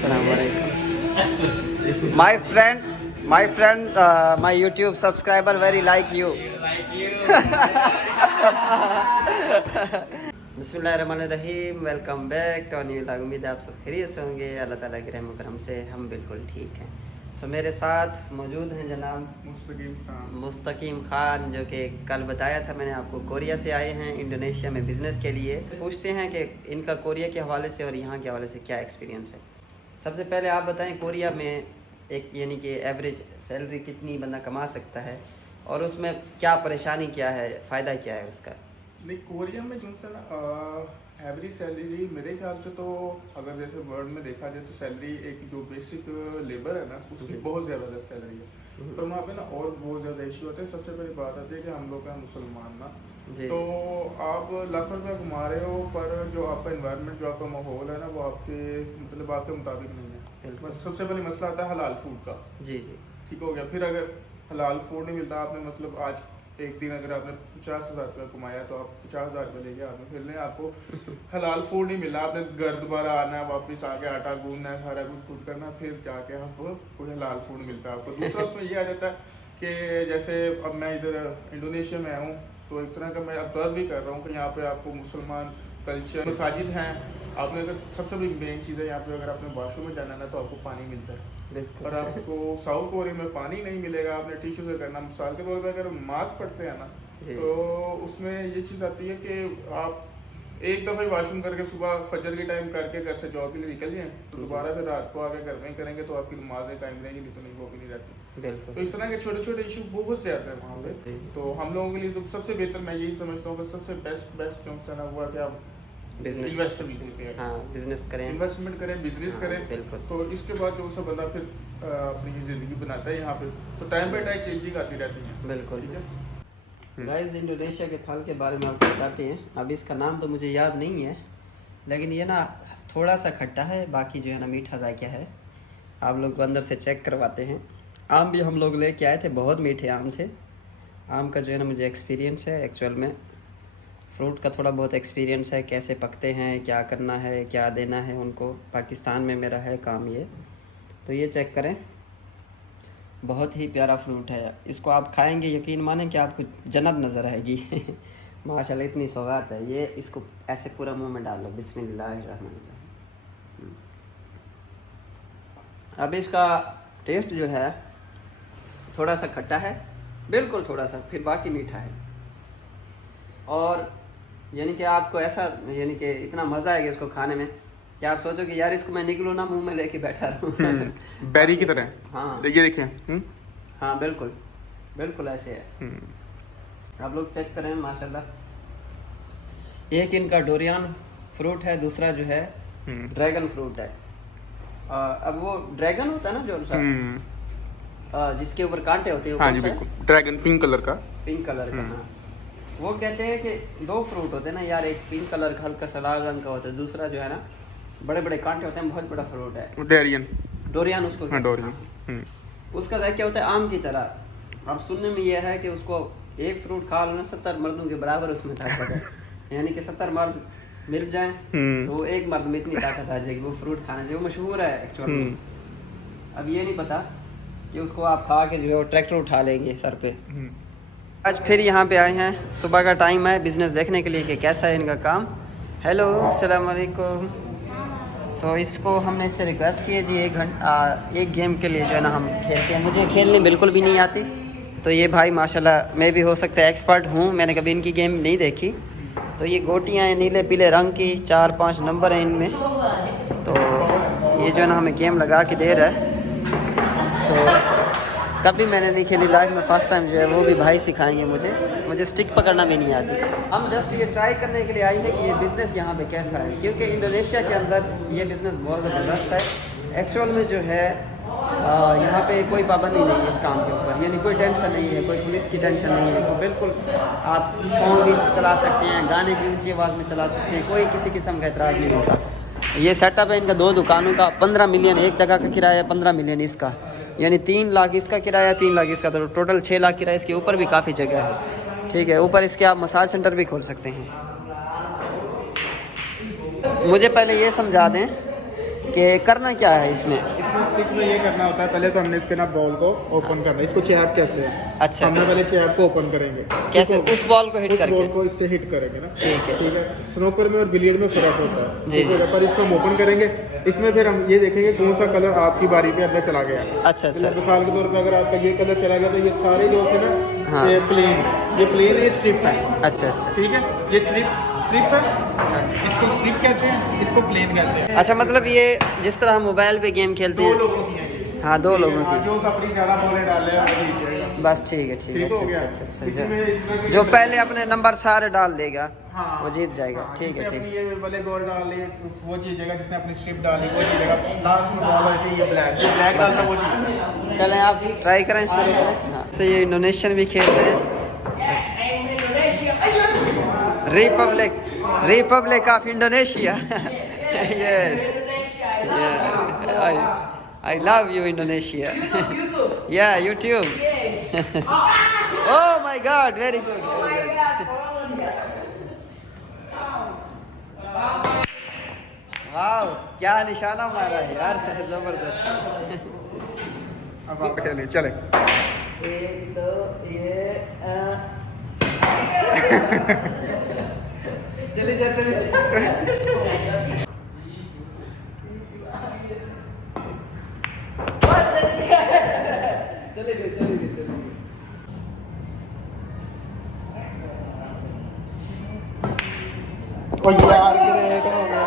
Assalamualaikum. My friend, my YouTube subscriber very like you. बिस्मिल्लाहिर्रहमानिर्रहीम. Welcome back to new vlog. उम्मीद है आप सब खैरियत से होंगे. अल्लाह ताला के रहम करम से हम बिल्कुल ठीक हैं. सो मेरे साथ मौजूद हैं जनाब मुस्तकीम खान, जो कि कल बताया था मैंने आपको, कोरिया से आए हैं इंडोनेशिया में बिज़नेस के लिए. पूछते हैं कि इनका कोरिया के हवाले से और यहाँ के हवाले से क्या एक्सपीरियंस है. सबसे पहले आप बताएं, कोरिया में एक यानी कि एवरेज सैलरी कितनी बंदा कमा सकता है और उसमें क्या परेशानी क्या है, फ़ायदा क्या है उसका. नहीं, कोरिया में जो सा ना एवरेज सैलरी मेरे ख्याल से तो अगर जैसे वर्ल्ड में देखा जाए तो सैलरी एक जो बेसिक लेबर है ना उसकी बहुत ज़्यादा सैलरी है. पर वहाँ पे ना और बहुत ज़्यादा इशू होते हैं. सबसे पहली बात आती है कि हम लोग हैं मुसलमान ना, तो आप लाखों रुपया कमा रहे हो पर जो आपका इन्वायरमेंट, जो आपका माहौल है ना, वो आपके मतलब आपके मुताबिक नहीं है. सबसे पहले मसला आता है हलाल फूड का. जी जी, ठीक हो गया. फिर अगर हलाल फूड नहीं मिलता, आपने मतलब आज एक दिन अगर आपने 50,000 रुपया कमाया तो आप 50,000 रुपये लेके आते फिर नहीं, आपको हलाल फूड नहीं मिला. आपने घर दोबारा आना है, वापस आके आटा गूंदना है, सारा कुछ खुद करना, फिर जाके आपको कोई हलाल फूड मिलता है आपको. दूसरा उसमें ये आ जाता है कि जैसे अब मैं इधर इंडोनेशिया में आया हूँ तो एक तरह का मैं ऑब्जर्व भी कर रहा हूँ कि यहाँ पे आपको मुसलमान कल्चर, मसाजिद हैं. आपने अगर सबसे बड़ी मेन चीज़ है यहाँ पे, अगर आपने वॉशरूम में जाना है ना तो आपको पानी मिलता है. और आपको साउथ कोरिया में पानी नहीं मिलेगा. आपने टिश्यू से करना. मिसाल के तौर पे अगर मास्क पढ़ते हैं ना तो उसमें ये चीज़ आती है कि आप एक दफ़ा ही वॉशरूम करके सुबह फजर के टाइम करके घर से जॉब के लिए निकल जाएँ तो दोबारा फिर रात को आके घर में ही करेंगे तो आपकी नमाज़ें टाइम रहेंगी, नहीं तो नहीं, वो भी नहीं रहती. तो इस तरह के छोटे छोटे इशू बहुत ज़्यादा है वहाँ पे. तो हम लोगों के लिए तो सबसे बेहतर मैं यही समझता हूँ कि सबसे बेस्ट जो है ना वो है कि आप बिजनेस करें, इन्वेस्टमेंट करें, बिजनेस करें. तो इसके बाद जो सा बंदा फिर अपनी ज़िंदगी बनाता है यहाँ पे, तो टाइम बाय टाइम चेंजिंग आती रहती है. बिल्कुल. ठीक है गाइस, इंडोनेशिया के फल के बारे में आपको बताते हैं. अब इसका नाम तो मुझे याद नहीं है, लेकिन ये ना थोड़ा सा खट्टा है, बाकी जो है ना मीठा जायका है. आप लोग को अंदर से चेक करवाते हैं. आम भी हम लोग लेके आए थे, बहुत मीठे आम थे. आम का जो है ना मुझे एक्सपीरियंस है. एक्चुअल में फ्रूट का थोड़ा बहुत एक्सपीरियंस है, कैसे पकते हैं, क्या करना है, क्या देना है उनको. पाकिस्तान में मेरा है काम ये. तो ये चेक करें, बहुत ही प्यारा फ्रूट है. इसको आप खाएंगे, यकीन मानें कि आपको जन्नत नज़र आएगी. माशाल्लाह इतनी सौगात है ये. इसको ऐसे पूरा मुंह में डाल लो. बिस्मिल्लाहिर्रहमानिर्रहीम. अब इसका टेस्ट जो है थोड़ा सा खट्टा है, बिल्कुल थोड़ा सा, फिर बाकी मीठा है. और यानी कि आपको ऐसा यानी कि इतना मज़ा आएगा इसको खाने में कि आप सोचो कि यार इसको मैं निकलूँ ना, मुंह में लेके बैठा रहूँ. बेरी की तरह. हाँ ये देखिए. हाँ बिल्कुल बिल्कुल ऐसे है. आप लोग चेक करें माशाल्लाह. एक इनका डोरियन फ्रूट है, दूसरा जो है ड्रैगन फ्रूट है. अब वो ड्रैगन होता है ना जो जिसके ऊपर कांटे होते हैं. हाँ जी बिल्कुल, ड्रैगन पिंक कलर का. हाँ. वो कहते हैं कि दो फ्रूट होते हैं ना यार, एक पिंक कलर का हल्का सा लाल रंग का होता है, दूसरा जो है ना बड़े बड़े कांटे होते हैं, बहुत बड़ा फ्रूट है. डोरियन उसको. हाँ, डोरियन. उसका जायका होता है आम की तरह. अब सुनने में यह है कि उसको एक फ्रूट खा लो ना, 70 मर्दों के बराबर उसमें ताकत है. यानी कि 70 मर्द मिल जाएं तो एक मर्द में इतनी ताकत आ जाएगी वो फ्रूट खाने से. वो मशहूर है एक्चुअली में. अब ये नहीं पता कि उसको आप खा के जो है ट्रैक्टर उठा लेंगे सर पे. आज फिर यहाँ पे आए हैं. सुबह का टाइम है बिज़नेस देखने के लिए कि कैसा है इनका काम. हेलो, अस्सलाम वालेकुम. सो इसको हमने इससे रिक्वेस्ट की है जी, एक गेम के लिए जो है ना हम खेलते हैं. मुझे खेलने बिल्कुल भी नहीं आती. तो ये भाई माशाल्लाह, मैं भी हो सकता है एक्सपर्ट हूँ, मैंने कभी इनकी गेम नहीं देखी. तो ये गोटियाँ हैं नीले पीले रंग की, 4-5 नंबर हैं इनमें. तो ये जो है ना हमें गेम लगा के दे रहा है. सो कभी मैंने नहीं खेली लाइफ में, फर्स्ट टाइम जो है वो भी भाई सिखाएंगे मुझे स्टिक पकड़ना भी नहीं आती. हम जस्ट ये ट्राई करने के लिए आए हैं कि ये बिज़नेस यहाँ पे कैसा है, क्योंकि इंडोनेशिया के अंदर ये बिज़नेस बहुत ज़बरदस्त है. एक्चुअल में जो है यहाँ पे कोई पाबंदी नहीं है इस काम के ऊपर, यानी कोई टेंशन नहीं है, कोई पुलिस की टेंशन नहीं है. तो बिल्कुल आप सॉन्ग भी चला सकते हैं, गाने भी ऊँची आवाज़ में चला सकते हैं, कोई किसी किस्म का एतराज़ नहीं होता. ये सेटअप है इनका 2 दुकानों का. 15 मिलियन एक जगह का किराया, 15 मिलियन इसका, यानी 3 लाख इसका किराया, 3 लाख इसका, तो टोटल 6 लाख किराया. इसके ऊपर भी काफ़ी जगह है. ठीक है, ऊपर इसके आप मसाज सेंटर भी खोल सकते हैं. मुझे पहले ये समझा दें कि करना क्या है इसमें? इसमें स्टिक में ये करना होता है, पहले तो हमने इसके ना बॉल को ओपन करना है, इसको चैप कहते हैं। अच्छा, हमने पहले चैप को ओपन करेंगे। कैसे? उस बॉल को हिट उस करके? बॉल को इससे हिट करेंगे ना। ठीक है। ठीक है। स्नूकर में और बिलियर्ड में फर्क होता है। जी, जी। पर इसको हम ओपन करेंगे, इसमें फिर हम ये देखेंगे कौन सा कलर आपकी बारी पे अंदर चला गया। अच्छा अच्छा। मिसाल के तौर पर अगर आपका ये कलर चला गया तो ये सारे जो है ना, हाँ। ये प्लेन है, ये स्ट्रिप है। अच्छा अच्छा। ठीक है, ये स्ट्रिप है, इसको स्ट्रिप कहते हैं, इसको प्लेन कहते हैं। अच्छा, मतलब ये जिस तरह हम मोबाइल पे गेम खेलते दो हैं। लोगों की है ये। हाँ, दो लोगों की। जो अपनी ज्यादा बॉलें डाले हैं वो जीतेगा। बस ठीक है ठीक है। ठीक हो गया। अच्छा अच्छा इसी में इस तरह अच्छा। के जो पहले अपने नंबर सारे डाल देगा हाँ, वो जीत जाएगा। हाँ, ठीक है जिसने ठीक अपनी ये वाले बॉल डाली वो जीतेगा, जिसने अपनी स्ट्रिप डाली वो जीतेगा। लास्ट में बॉल आती है ये ब्लैक, जो ब्लैक डालता है वो जीतेगा। चलें आप ट्राई करें, शुरू करें। हाँ, से ये इंडोनेशियन भी खेल रहे हैं। Republic of Indonesia. Yes, I love you, Indonesia. Yeah, YouTube. Oh my God, very good. Very good. वाह, क्या निशाना मारा है यार, जबरदस्त। अब आप खेलें, चले। एक दो ये चले जा चले। चले गए। ओ यार ग्रेट हो गया।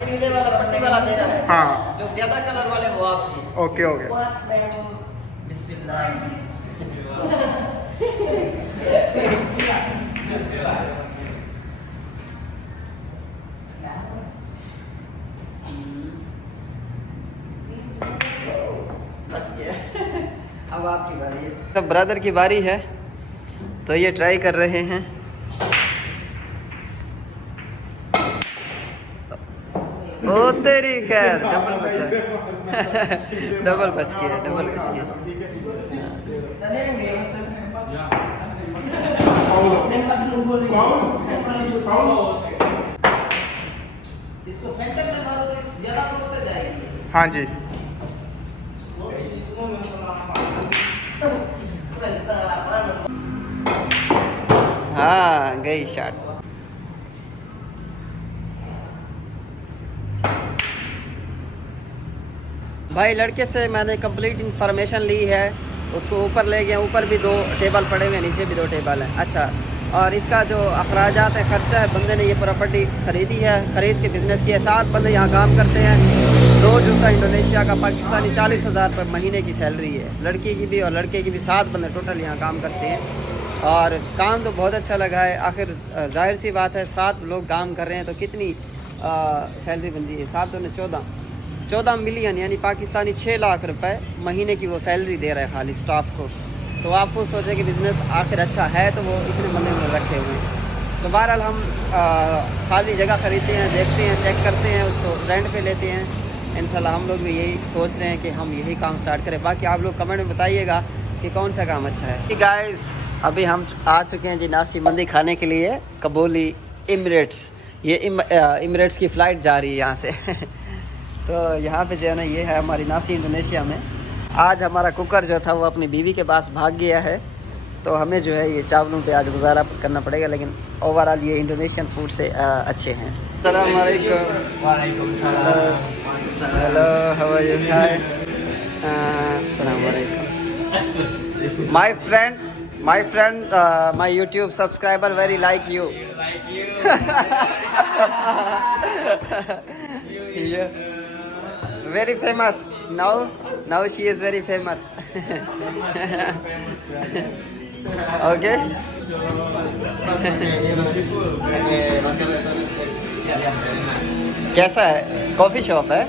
पीले वाला पट्टी वाला मेरा है। हाँ। जो ज्यादा कलर वाले वो आपकी। ओके हो गया। अब आपकी बारी है। तो ब्रदर की बारी है, तो ये ट्राई कर रहे हैं। ओ तेरी खैर, डबल बचा। डबल बच गया। इसको सेंटर में मारो तो इस ज्यादा फोर्स से जाएगी। हाँ जी। हाँ, गई शॉट। भाई लड़के से मैंने कंप्लीट इंफॉर्मेशन ली है, उसको ऊपर ले गया। ऊपर भी 2 टेबल पड़े हुए हैं, नीचे भी 2 टेबल हैं। अच्छा, और इसका जो अखराजात है, खर्चा है, बंदे ने ये प्रॉपर्टी ख़रीदी है, ख़रीद के बिज़नेस किया है। 7 बंदे यहाँ काम करते हैं। 2 जूता इंडोनेशिया का पाकिस्तानी 40,000 रुपये महीने की सैलरी है, लड़की की भी और लड़के की भी। 7 बंदे टोटल यहाँ काम करते हैं और काम तो बहुत अच्छा लगा है। आखिर जाहिर सी बात है, 7 लोग काम कर रहे हैं तो कितनी सैलरी बनती है? 7 दूने 14 मिलियन, यानी पाकिस्तानी 6 लाख रुपए महीने की वो सैलरी दे रहा है खाली स्टाफ को। तो आपको सोचे कि बिज़नेस आखिर अच्छा है तो वो इतने बंदे में रखे हुए हैं। तो बहरहाल हम खाली जगह ख़रीदते हैं, देखते हैं, चेक करते हैं, उसको रेंट पे लेते हैं। इंशाल्लाह हम लोग भी यही सोच रहे हैं कि हम यही काम स्टार्ट करें। बाकी आप लोग कमेंट में बताइएगा कि कौन सा काम अच्छा है। गाइस, अभी हम आ चुके हैं जी नासी मंदी खाने के लिए, कबूली इमिरेट्स। ये इमिरेट्स की फ़्लाइट जा रही है यहाँ से। सो यहाँ पे जो है ना, ये है हमारी नासी इंडोनेशिया में। आज हमारा कुकर जो था वो अपनी बीवी के पास भाग गया है, तो हमें जो है ये चावलों पे आज गुजारा करना पड़ेगा। लेकिन ओवरऑल ये इंडोनेशियन फूड से अच्छे हैं। अस्सलाम वालेकुम। Hello, how are you? Hi, अस्सलाम वालेकुम। My friend, my YouTube subscriber very like you. Very famous now she is very famous. Okay. कैसा है? कॉफ़ी शॉप है,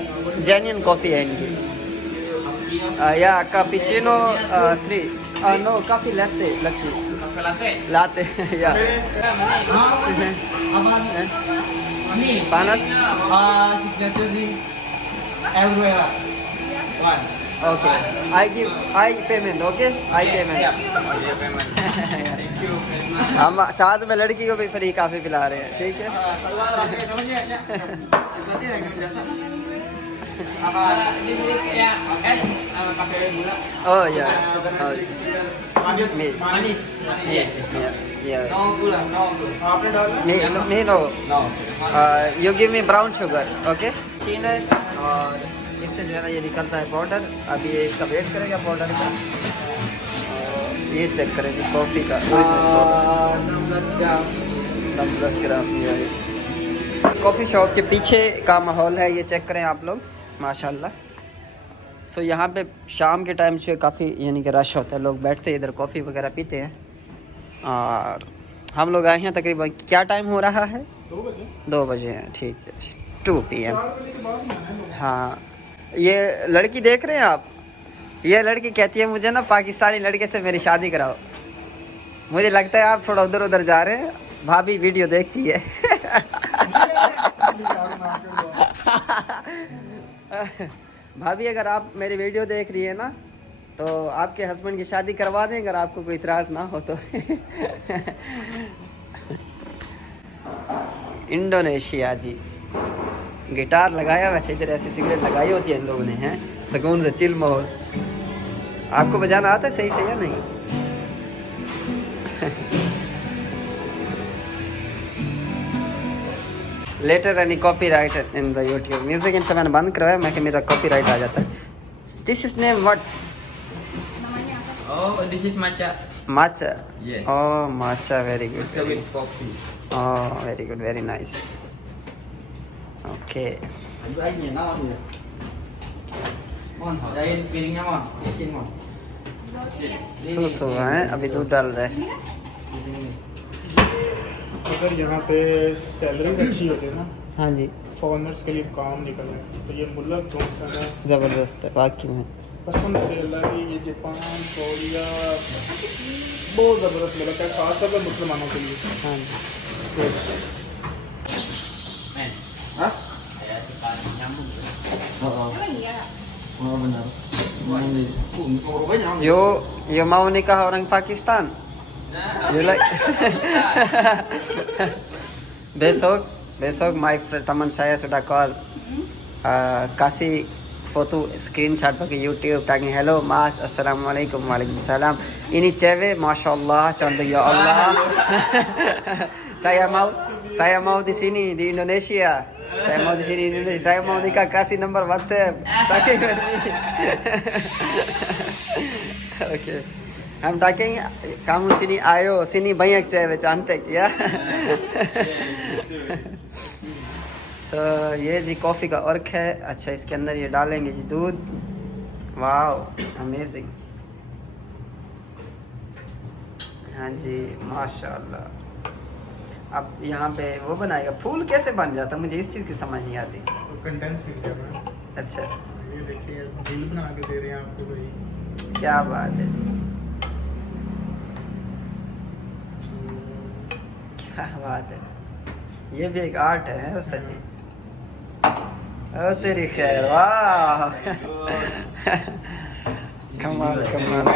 जेन्युइन कॉफ़ी है इनकी। या कैपुचिनो 3 नो कॉफ़ी लाते या panas. Everywhere. 1. Okay I payment okay I payment हम साथ में लड़की को भी फ्री काफ़ी पिला रहे हैं ठीक है oh yeah Manis. Yes. yeah No gula, no gula. आपने डाला me no No. you give me brown sugar okay चीन है और इससे जो है ना ये निकलता है पाउडर अभी ये इसका वेट करेगा पाउडर का और ये चेक करेंगे कॉफ़ी का 16 gram. 10 ग्राम ये कॉफ़ी शॉप के पीछे का माहौल है ये चेक करें आप लोग माशाल्लाह सो यहाँ पे शाम के टाइम से काफ़ी यानी कि रश होता है लोग बैठते हैं इधर कॉफ़ी वगैरह पीते हैं और हम लोग आए हैं तकरीबन क्या टाइम हो रहा है 2 बजे हैं ठीक है 2 PM हाँ ये लड़की देख रहे हैं आप ये लड़की कहती है मुझे ना पाकिस्तानी लड़के से मेरी शादी कराओ मुझे लगता है आप थोड़ा उधर उधर जा रहे हैं भाभी वीडियो देखती है भाभी अगर आप मेरी वीडियो देख रही है ना तो आपके हस्बैंड की शादी करवा दें अगर आपको कोई इतराज़ ना हो तो इंडोनेशिया जी गिटार लगाया वैसे इधर ऐसी सिगरेट लगाई होती है इन लोगों ने हैं सुकून से चिल माहौल आपको बजाना आता है सही से या नहीं letter any copyright in the YouTube music इनसे मैंने बंद करवाया मैं कि मेरा कॉपीराइट आ जाता है this is name what Oh, this is matcha. matcha Yes. oh matcha very good So it's coffee. oh very good very nice okay Aduh airnya naon ya? Mon, jahit piringnya mon. Di sini mon. सुसु है अभी दूध डाल रहे हैं Di sini. अगर यहाँ पे सैलरी अच्छी होती है ना हाँ जी फॉरनर्स के लिए काम निकल रहा है तो ये मुल्क कौन सा है ज़बरदस्त है वाकई में कसम से अल्लाह की ये जापान कोरिया बहुत ज़बरदस्त मुल्क है खासतौर पर मुसलमानों के लिए हाँ जी Men. Hah? Saya suka nyambung. Oh. Oh benar. Rupanya you mau nikah orang Pakistan you like besok my friend teman saya sudah call kasih foto screenshot pakai YouTube tanya hello mas assalamualaikum waalaikumsalam ini cewek mashallah cantik ya Allah saya mau di sini di Indonesia saya mau di sini di Indonesia saya mau nikah kasih nomor WhatsApp talking with me okay I'm talking kamu sini ayo sini banyak cewek cantik ya so ये जी coffee का अर्क है अच्छा इसके अंदर ये डालेंगे जी दूध वाओ अमेजिंग हाँ जी माशाल्लाह अब यहाँ पे वो बनाएगा फूल कैसे बन जाता मुझे इस चीज़ की समझ नहीं आती कंटेंट्स मिल जाए अच्छा ये देखिए बिल बना के दे रहे हैं आपको भाई क्या बात है क्या बात है ये भी एक आर्ट है सची ओ तेरी खैर वाह कमाल कमाल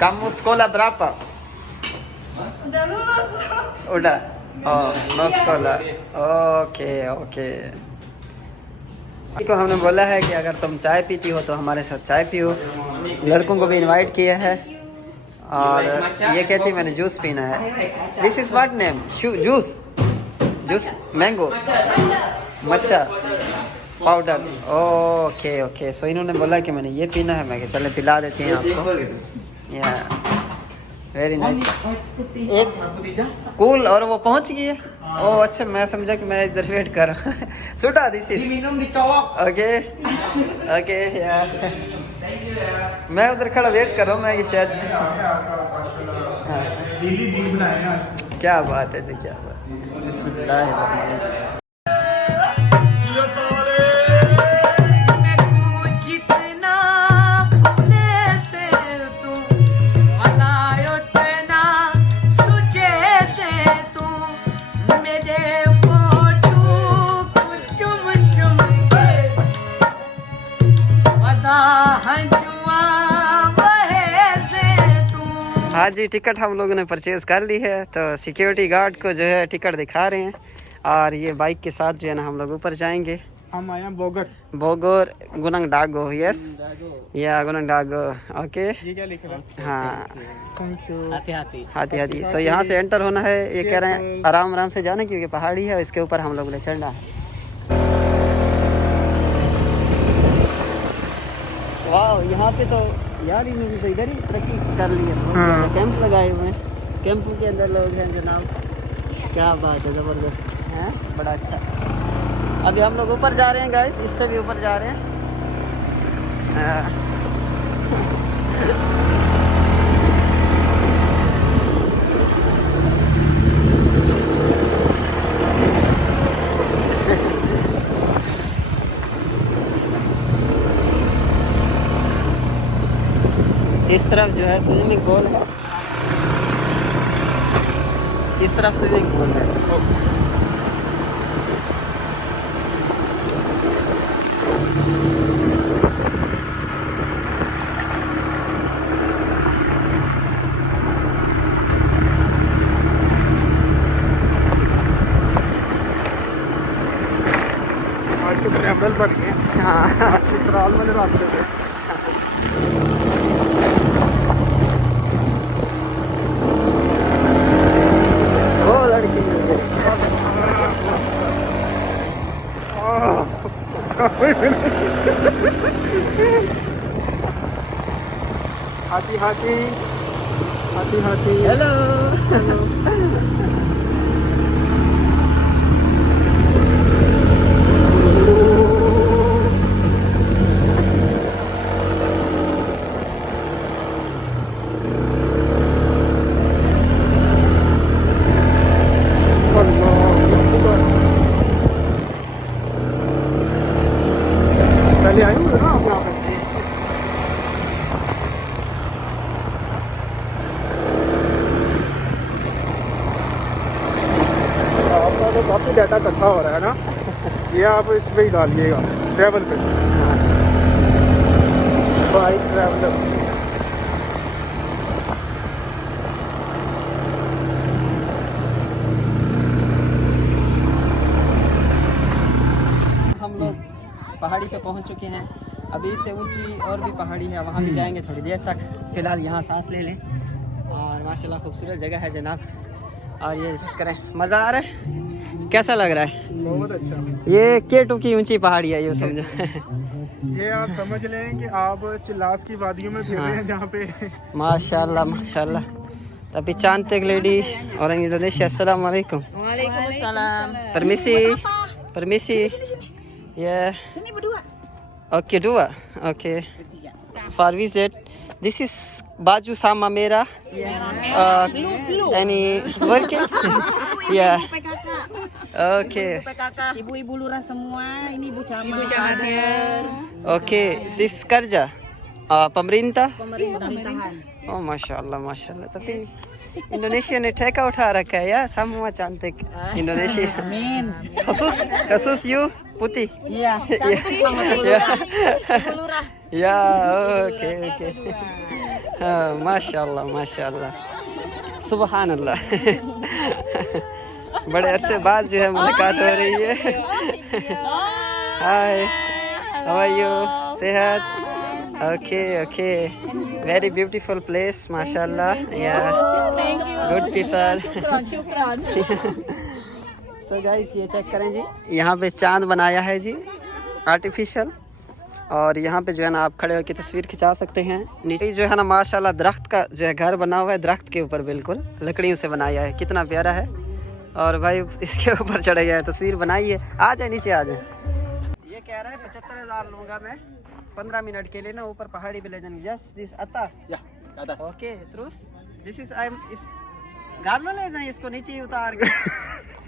kamu sekolah berapa Udah lulus. udah oh no sekolah okay okay को हमने बोला है कि अगर तुम चाय पीती हो तो हमारे साथ चाय पियो लड़कों को भी इनवाइट किया है और ये कहती मैंने जूस पीना है this is what name juice juice mango matcha powder okay okay so इन्होंने बोला कि मैंने ये पीना है मैं कि चले पिला देते हैं आपको या वेरी नाइस एक कूल और वो पहुंच गई है ओ अच्छा मैं समझा कि मैं इधर वेट कर रहा हूँ सुटा this is Diminum dicolok. Okay okay या मैं उधर खड़ा वेट कर रहा हूँ मैं कि शायद हाँ, दिल्ली दिल बनाए हैं आज क्या बात है जी क्या बात बिस्मिल्लाह हाँ जी, टिकट हम लोगों ने परचेज कर ली है, तो सिक्योरिटी गार्ड को जो है टिकट दिखा रहे हैं और ये बाइक के साथ जो है ना हम लोग ऊपर जाएंगे। हम आए हैं बोगर। बोगोर गुनंग डागो, यस या गुनंग डागो, ओके। ये क्या लिख रहा है? हाँ, थैंक यू। Hati-hati. हाथी हाथी। सो यहाँ से एंटर होना है, ये कह रहे हैं आराम आराम से जाना क्योंकि पहाड़ी है, इसके ऊपर हम लोग ने चढ़ना है। वाह, यहाँ पे तो यार इन्होंने तो इधर ही तरक्की कर ली है। हाँ। कैंप लगाए हुए हैं, कैंपों के अंदर लोग हैं जनाब। क्या बात है, ज़बरदस्त है, बड़ा अच्छा। अभी हम लोग ऊपर जा रहे हैं गाइस, इससे भी ऊपर जा रहे हैं। इस तरफ जो है स्विमिंग पूल है, इस तरफ स्विमिंग पूल है। आज तो ट्रैवल बन गए। हाँ, चित्राल वाले रास्ते पे। वो लड़की मिल गई। हाथी हाथी हाथी हाथी। हेलो। पहले आए हुए ना आप यहाँ पे? आपका तो काफ़ी डाटा इकट्ठा हो रहा है ना, ये आप इस पे ही डालिएगा, ट्रैवल पे। Bike traveller. हम लोग पहाड़ी पे पहुंच चुके हैं। अभी इससे ऊंची और भी पहाड़ी है, वहाँ भी जाएंगे थोड़ी देर तक। फिलहाल यहाँ सांस ले लें। और माशाल्लाह खूबसूरत जगह है जनाब। और ये करें, मज़ा आ रहा है, कैसा लग रहा है? बहुत अच्छा। ये K2 की ऊंची पहाड़ी है, ये समझो। ये आप समझ लें कि आप चिल्लास की वादियों में फिर रहे हैं जहाँ पे। माशाल्लाह माशाल्लाह। Tapi cantik lady, orang Indonesia. Assalamualaikum. Waalaikumsalam. Permisi, permisi. Ya. Sini berdua. Oke, dua. Oke. For visit. This is baju sama merah. Any working? Ya. PKK. Oke. PKK. Ibu-ibu lurah semua. Ini ibu camat. Oke. Sis kerja. Pemerintah. Pemerintahan. Oh, masyaallah, masyaallah. Tapi Indonesia ने ठेका उठा रखा है यार, semua cantik Indonesia. Amin. Khusus you putih. Iya. Cantik banget ibu Ya, lurah. Ibu lurah. ya, oke oke. माशाल्लाह माशाल्लाह, सुबहानल्लाह। बड़े अरसे बाद जो है मुलाकात हो रही है। हाय, हाउ आर यू? सेहत? Okay okay, very beautiful place माशाल्लाह, या गुड पीपल। सो गाइस, ये चेक करें जी, यहाँ पे चांद बनाया है जी आर्टिफिशियल। और यहाँ पे जो है ना आप खड़े होकर तस्वीर खिंचा सकते हैं। नीचे जो है ना माशाल्लाह दरख्त का जो है घर बना हुआ है, दरख्त के ऊपर बिल्कुल लकड़ियों से बनाया है, कितना प्यारा है। और भाई इसके ऊपर चढ़े गया है, तस्वीर बनाई है। आ जाए नीचे, आ जाए। ये कह रहा है 75,000 लूँगा मैं 15 मिनट के लिए ना ऊपर पहाड़ी पे ले जाएंगे। Just this atas. Ya, ke atas. Okay, terus this is I am if घर ना ले जाएं इसको नीचे ही उतार के।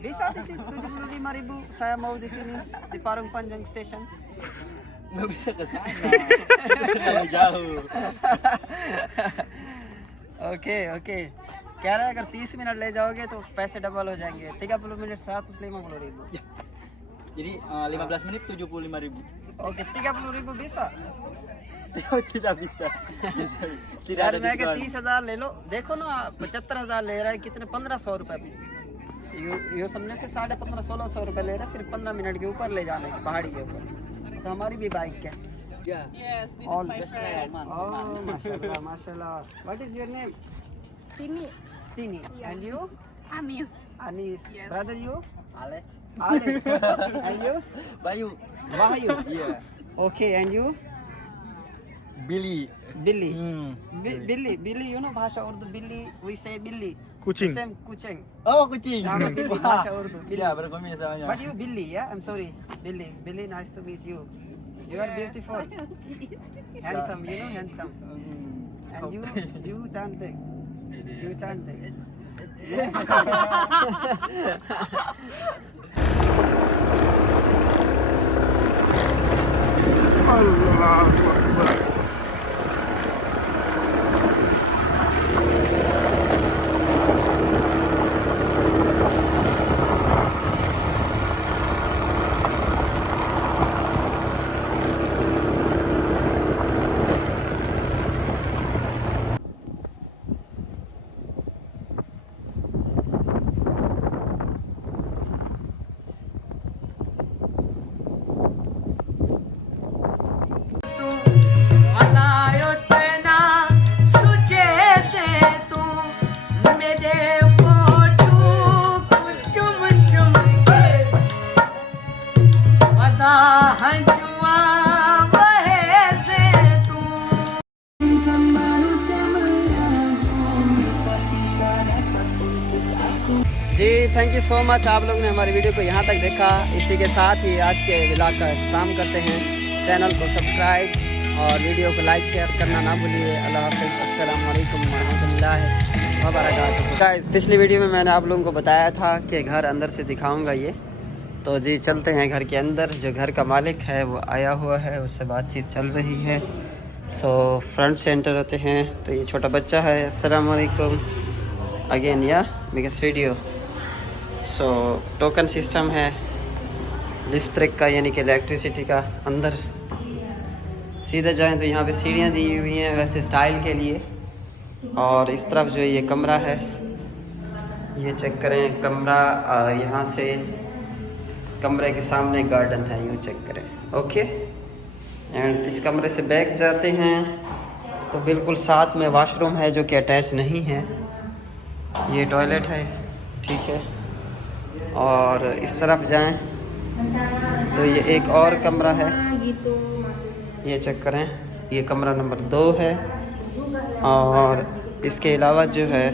bisa this is 75.000 saya mau di sini di Parung Panjang Station. Nggak bisa ke sana. Terlalu jauh. Okay okay, कह रहा है अगर 30 मिनट ले जाओगे तो पैसे डबल हो जाएंगे। 30 minute 150.000. Jadi 15 menit 75.000. Oke, 30.000 bisa. यार मैं क्या 30,000 ले लो, देखो ना 75,000 ले रहा है, कितने 1,500 रुपए भी, ये समझे कि 1,500-1,600 रुपए ले रहा है सिर्फ 15 मिनट के ऊपर ले जाने की, पहाड़ी के ऊपर। तो हमारी भी बाइक है। Yes, this is All my best friend. man. Oh, mashallah, mashallah. What is your name? Tini. Tini. And you? Anis. Anis. Yes. Brother, you? Ale. Ali. And you? Bayu. Wahyu. Yeah. Okay, and you? Billy. Billy. Billy. Billy, you know Bhasha Urdu, Billy, we say Billy. Kucing. Same kucing. Oh, kucing. Yeah, Billy, Bhasha Urdu, Billy. Ya, berkomis sama But you Billy, yeah? I'm sorry. Billy, nice to meet you. You are beautiful. Handsome, you know, handsome. And you cantik. You cantik. Allahu Akbar. जी thank you so much, आप लोग ने हमारी video को यहाँ तक देखा। इसी के साथ ही आज के व्लॉग का इख्तिताम करते हैं। चैनल को सब्सक्राइब और वीडियो को लाइक शेयर करना ना भूलिए। अल्लाह हाफ़िज़, अस्सलामु अलैकुम वरहमतुल्लाहि वबरकातुहू। गाइस पिछली वीडियो में मैंने आप लोगों को बताया था कि घर अंदर से दिखाऊंगा ये, तो जी चलते हैं घर के अंदर। जो घर का मालिक है वो आया हुआ है, उससे बातचीत चल रही है। सो फ्रंट से एंटर होते हैं तो ये छोटा बच्चा है। अस्सलामु अलैकुम अगेन या बिगेस्ट वीडियो। सो टोकन सिस्टम है इलेक्ट्रिक का, यानी कि इलेक्ट्रिसिटी का। अंदर सीधे जाएं तो यहाँ पे सीढ़ियाँ दी हुई हैं वैसे स्टाइल के लिए। और इस तरफ जो ये कमरा है, ये चेक करें कमरा, और यहाँ से कमरे के सामने गार्डन है, यूँ चेक करें। ओके, एंड इस कमरे से बैक जाते हैं तो बिल्कुल साथ में वॉशरूम है जो कि अटैच नहीं है। ये टॉयलेट है, ठीक है। और इस तरफ जाएं तो ये एक और कमरा है, ये चेक करें, ये कमरा नंबर 2 है। और इसके अलावा जो है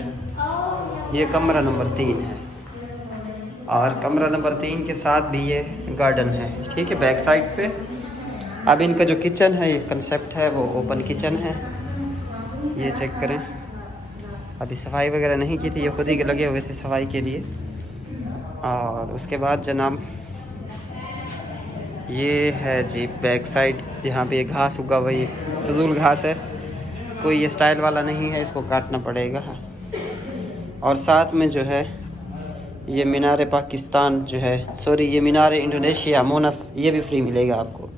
ये कमरा नंबर 3 है, और कमरा नंबर 3 के साथ भी ये गार्डन है, ठीक है, बैक साइड पे। अब इनका जो किचन है, ये कंसेप्ट है वो ओपन किचन है, ये चेक करें। अभी सफाई वगैरह नहीं की थी, ये खुद ही लगे हुए थे सफाई के लिए। और उसके बाद जनाब ये है जी बैक साइड, यहाँ पे ये घास उगा हुआ, ये फजूल घास है, कोई ये स्टाइल वाला नहीं है, इसको काटना पड़ेगा। और साथ में जो है ये मीनार पाकिस्तान जो है, सॉरी ये मीनार इंडोनेशिया मोनस, ये भी फ्री मिलेगा आपको।